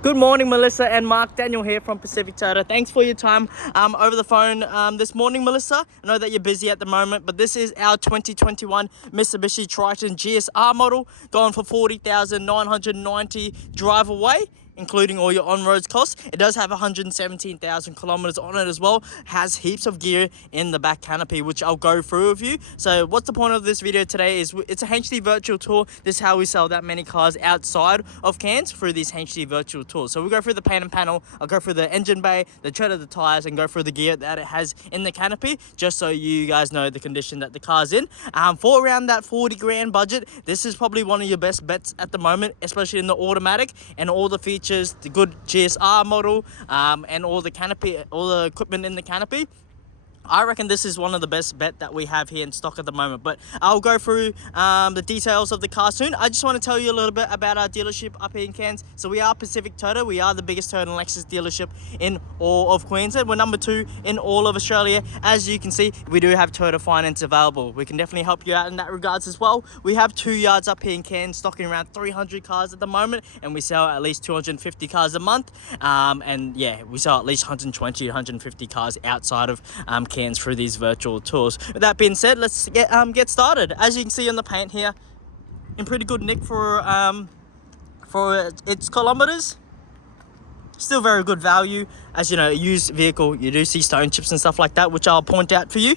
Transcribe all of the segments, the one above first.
Good morning, Melissa and Mark. Daniel here from Pacific Toyota. Thanks for your time over the phone this morning, Melissa. I know that you're busy at the moment, but this is our 2021 Mitsubishi Triton GSR model, going for 40,990 drive away, including all your on-road costs. It does have 117,000 kilometers on it as well. Has heaps of gear in the back canopy, which I'll go through with you. So what's the point of this video today is it's a HD virtual tour. This is how we sell that many cars outside of Cairns through these HD virtual tours. So we go through the paint and panel, I'll go through the engine bay, the tread of the tires, and go through the gear that it has in the canopy, just so you guys know the condition that the car's in. For around that 40 grand budget, this is probably one of your best bets at the moment, especially in the automatic and all the features, the good GSR model, and all the canopy, all the equipment in the canopy. I reckon this is one of the best bet that we have here in stock at the moment, but I'll go through the details of the car soon. I just want to tell you a little bit about our dealership up here in Cairns. So we are Pacific Toyota. We are the biggest Toyota and Lexus dealership in all of Queensland. We're number 2 in all of Australia. As you can see, we do have Toyota finance available. We can definitely help you out in that regards as well. We have 2 yards up here in Cairns, stocking around 300 cars at the moment, and we sell at least 250 cars a month. And yeah, we sell at least 120, 150 cars outside of Cairns through these virtual tours. With that being said, let's get started. As you can see on the paint here, in pretty good nick for its kilometers. Still very good value. As you know, a used vehicle, you do see stone chips and stuff like that, which I'll point out for you.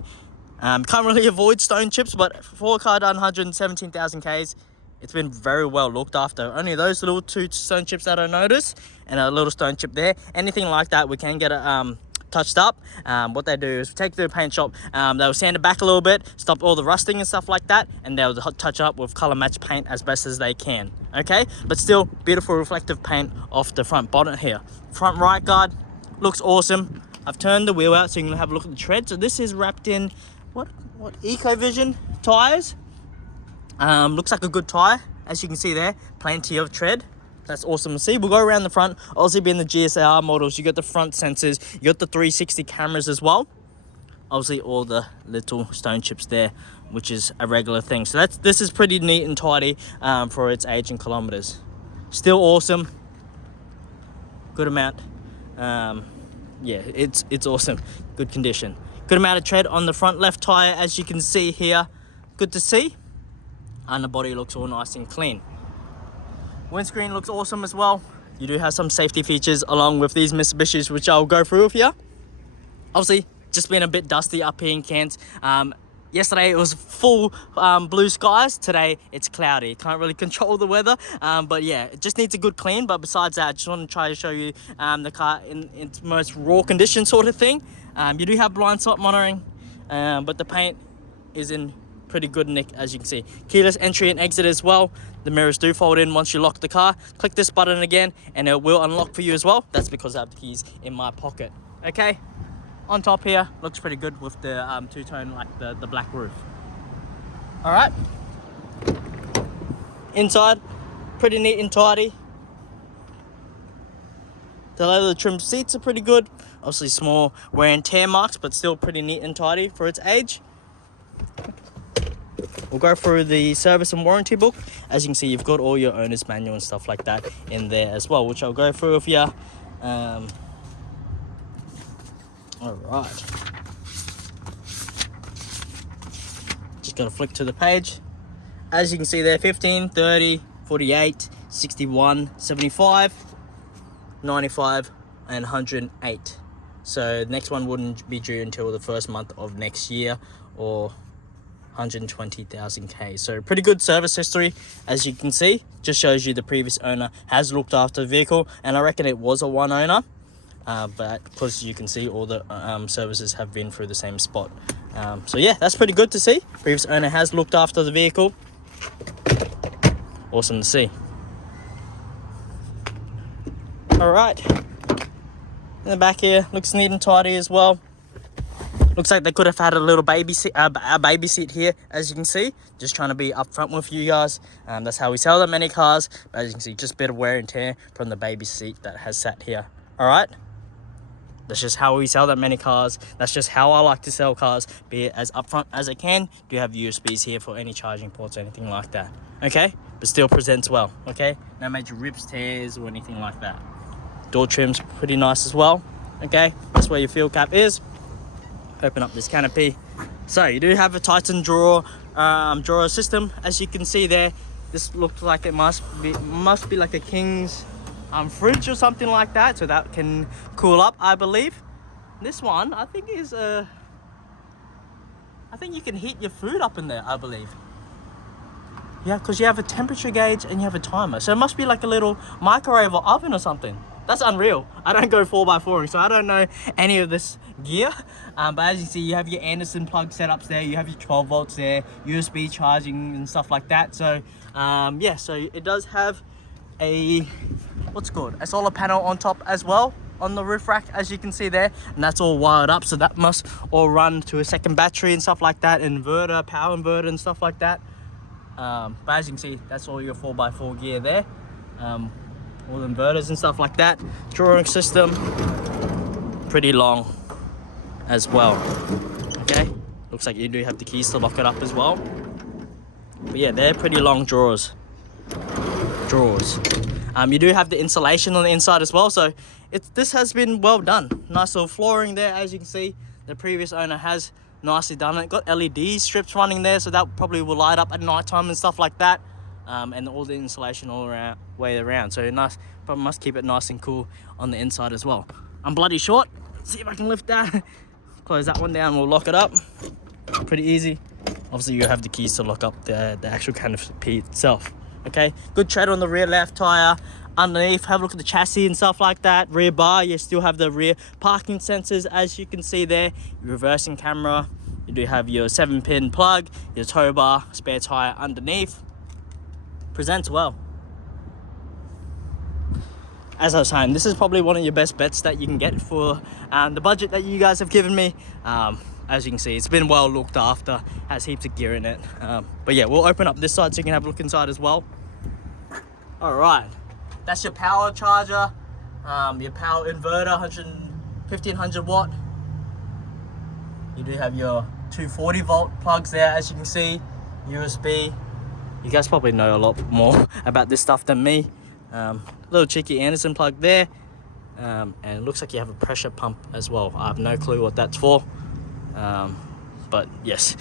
Can't really avoid stone chips, but for a car done 117,000 Ks, it's been very well looked after. Only those little 2 stone chips that I noticed, and a little stone chip there. Anything like that, we can get it touched up. What they do is take it to the paint shop, they'll sand it back a little bit, stop all the rusting and stuff like that, and they'll touch up with color match paint as best as they can. Okay, but still beautiful reflective paint off the front bonnet here. Front right guard looks awesome. I've turned the wheel out so you can have a look at the tread. So this is wrapped in what EcoVision tires. Looks like a good tire, as you can see there. Plenty of tread. That's awesome to see. We'll go around the front. Obviously, being the GSR models, you got the front sensors, you got the 360 cameras as well. Obviously, all the little stone chips there, which is a regular thing. So this is pretty neat and tidy for its age in kilometers. Still awesome. Good amount. Yeah, it's awesome. Good condition. Good amount of tread on the front left tire, as you can see here. Good to see. And the body looks all nice and clean. Windscreen looks awesome as well. You do have some safety features along with these Mitsubishis, which I'll go through with you. Obviously, just been a bit dusty up here in Cairns. Yesterday it was full blue skies. Today it's cloudy. Can't really control the weather, but yeah, it just needs a good clean. But besides that, I just want to try to show you the car in its most raw condition sort of thing. You do have blind spot monitoring, but the paint is in pretty good nick, as you can see. Keyless entry and exit as well. The mirrors do fold in once you lock the car. Click this button again and it will unlock for you as well. That's because I have the keys in my pocket. Okay, on top here looks pretty good with the two-tone, like the black roof. All right, inside pretty neat and tidy. The leather trim seats are pretty good. Obviously small wear and tear marks, but still pretty neat and tidy for its age. We'll go through the service and warranty book. As you can see, you've got all your owner's manual and stuff like that in there as well, which I'll go through with you. All right. Just got to flick to the page. As you can see there, 15, 30, 48, 61, 75, 95, and 108. So the next one wouldn't be due until the first month of next year, or 120,000 K. So pretty good service history, as you can see. Just shows you the previous owner has looked after the vehicle, and I reckon it was a one owner, but because you can see all the services have been through the same spot. So yeah, that's pretty good to see. Previous owner has looked after the vehicle. Awesome to see. All right, in the back here looks neat and tidy as well. Looks like they could have had a little baby seat, a baby seat here, as you can see. Just trying to be upfront with you guys. That's how we sell that many cars. But as you can see, just a bit of wear and tear from the baby seat that has sat here. All right. That's just how we sell that many cars. That's just how I like to sell cars. Be it as upfront as I can. Do have USBs here for any charging ports or anything like that. Okay, but still presents well. Okay, no major rips, tears, or anything like that. Door trim's pretty nice as well. Okay, that's where your fuel cap is. Open up this canopy. So you do have a Triton drawer system, as you can see there. This looks like it must be like a king's fridge or something like that, so that can cool up, I believe. This one I think is I think you can heat your food up in there, I believe. Yeah, because you have a temperature gauge and you have a timer, so it must be like a little microwave or oven or something. That's unreal. I don't go 4x4ing, so I don't know any of this gear. But as you see, you have your Anderson plug setups there. You have your 12 volts there, USB charging and stuff like that. So yeah, so it does have a, what's it called, a solar panel on top as well on the roof rack, as you can see there. And that's all wired up, so that must all run to a second battery and stuff like that, inverter, power inverter and stuff like that. But as you can see, that's all your 4x4 gear there. All the inverters and stuff like that. Drawing system, pretty long as well. Okay, looks like you do have the keys to lock it up as well. But yeah, they're pretty long drawers. You do have the insulation on the inside as well, so this has been well done. Nice little flooring there, as you can see. The previous owner has nicely done it. Got LED strips running there, so that probably will light up at night time and stuff like that. And all the insulation all around, way around, so nice. Probably must keep it nice and cool on the inside as well. I'm bloody short. Let's see if I can lift that. Close that one down, we'll lock it up. Pretty easy. Obviously you have the keys to lock up the actual canopy itself. Okay, good tread on the rear left tire. Underneath, have a look at the chassis and stuff like that. Rear bar, you still have the rear parking sensors, as you can see there. Your reversing camera, you do have your 7-pin plug, your tow bar, spare tire underneath. Presents well. As I was saying, this is probably one of your best bets that you can get for the budget that you guys have given me. As you can see, it's been well looked after, has heaps of gear in it. But yeah, we'll open up this side so you can have a look inside as well. All right, that's your power charger, your power inverter, 1500 watt. You do have your 240 volt plugs there, as you can see, USB. You guys probably know a lot more about this stuff than me. Little cheeky Anderson plug there. And it looks like you have a pressure pump as well. I have no clue what that's for. But yes.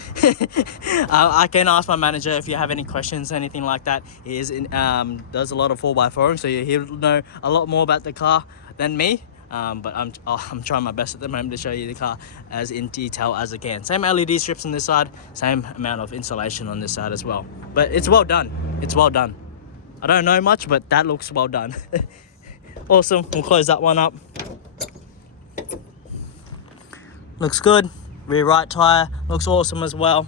I can ask my manager if you have any questions, anything like that. He does a lot of 4x4ing, so he'll know a lot more about the car than me. But I'm trying my best at the moment to show you the car as in detail as I can. Same LED strips on this side, same amount of insulation on this side as well. But it's well done. It's well done. I don't know much, but that looks well done. Awesome. We'll close that one up. Looks good. Rear right tire looks awesome as well.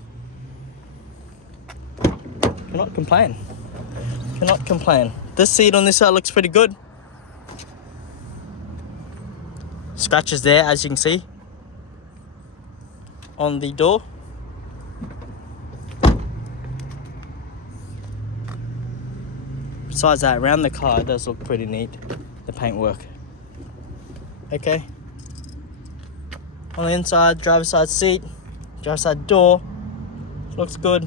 Cannot complain. Cannot complain. This seat on this side looks pretty good. Scratches there, as you can see, on the door. Besides that, around the car it does look pretty neat, the paintwork. Okay. On the inside, driver's side seat, driver's side door, looks good.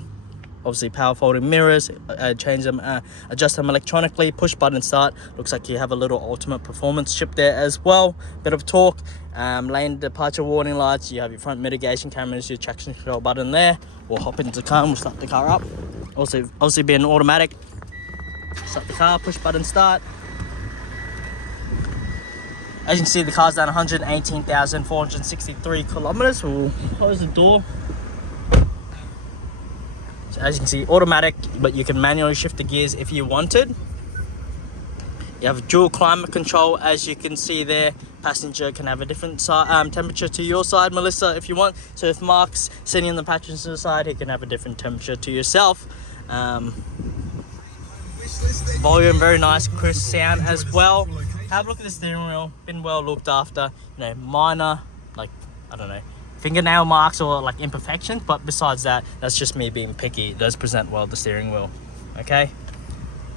Obviously power folding mirrors, change them, adjust them electronically, push button start. Looks like you have a little ultimate performance chip there as well. Bit of torque, lane departure warning lights. You have your front mitigation cameras, your traction control button there. We'll hop into the car and we'll start the car up. Also, obviously being automatic, start the car, push button start. As you can see, the car's done 118,463 kilometers. We'll close the door. So as you can see, automatic, but you can manually shift the gears if you wanted. You have dual climate control, as you can see there. Passenger can have a different temperature to your side, Melissa, if you want. So if Marc's sitting on the passenger side, he can have a different temperature to yourself. Volume, very nice, crisp sound as well. Have a look at the steering wheel, been well looked after. You know, minor, like, I don't know, fingernail marks or like imperfections, but besides that, that's just me being picky. It does present well, the steering wheel. Okay,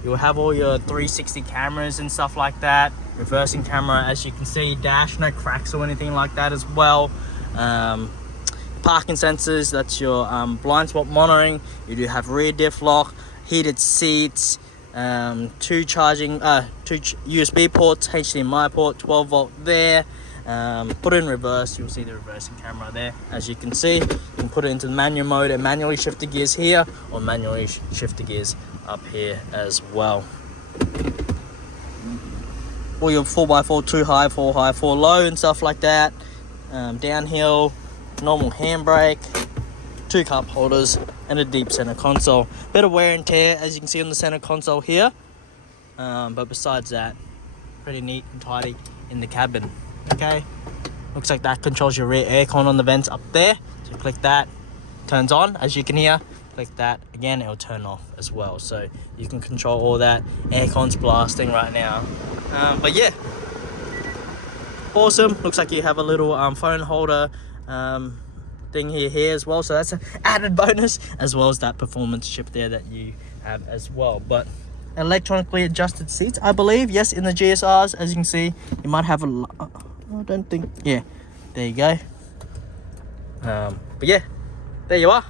you'll have all your 360 cameras and stuff like that. Reversing camera, as you can see. Dash, no cracks or anything like that as well. Parking sensors, that's your blind spot monitoring. You do have rear diff lock, heated seats, two USB ports, HDMI port, 12 volt there. Put it in reverse, you'll see the reversing camera there. As you can see, you can put it into the manual mode and manually shift the gears here, or manually shift the gears up here as well. All your 4x4, 2 high, 4 low and stuff like that. Downhill, normal handbrake, 2 cup holders, and a deep center console. Bit of wear and tear, as you can see on the center console here. But besides that, pretty neat and tidy in the cabin. Okay, looks like that controls your rear aircon on the vents up there. So click that, turns on, as you can hear. Click that again, it'll turn off as well. So you can control all that. Aircon's blasting right now. But yeah, awesome. Looks like you have a little phone holder thing here as well. So that's an added bonus, as well as that performance chip there that you have as well. But electronically adjusted seats, I believe. Yes, in the GSRs, as you can see, you might have a. I don't think. Yeah, there you go. But yeah, there you are.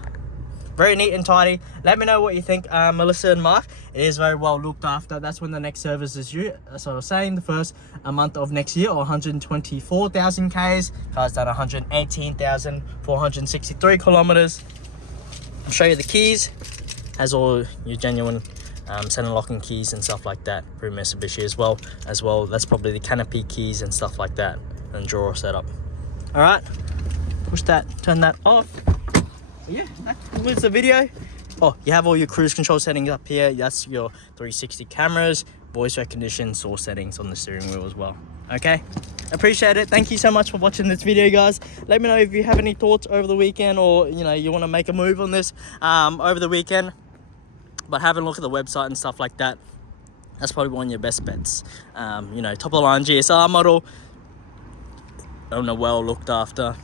Very neat and tidy. Let me know what you think, Melissa and Mark. It is very well looked after. That's when the next service is due. So I was saying the first month of next year, or 124,000 Ks. Car's done 118,463 kilometers. I'll show you the keys. Has all your genuine center locking keys and stuff like that through Mitsubishi as well. That's probably the canopy keys and stuff like that, and drawer setup. All right, push that, turn that off. Yeah, that concludes the video. Oh, you have all your cruise control settings up here. That's your 360 cameras, voice recognition, source settings on the steering wheel as well. Okay, appreciate it. Thank you so much for watching this video, guys. Let me know if you have any thoughts over the weekend, or you want to make a move on this over the weekend. But have a look at the website and stuff like that. That's probably one of your best bets. Top of the line GSR model. Well looked after,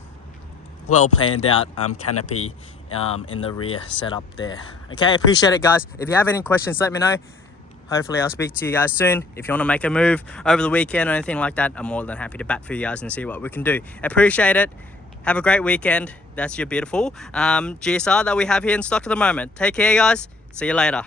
well planned out canopy in the rear setup there. Okay, appreciate it, guys. If you have any questions, let me know. Hopefully I'll speak to you guys soon. If you want to make a move over the weekend or anything like that, I'm more than happy to bat for you guys and see what we can do. Appreciate it. Have a great weekend. That's your beautiful GSR that we have here in stock at the moment. Take care, guys. See you later.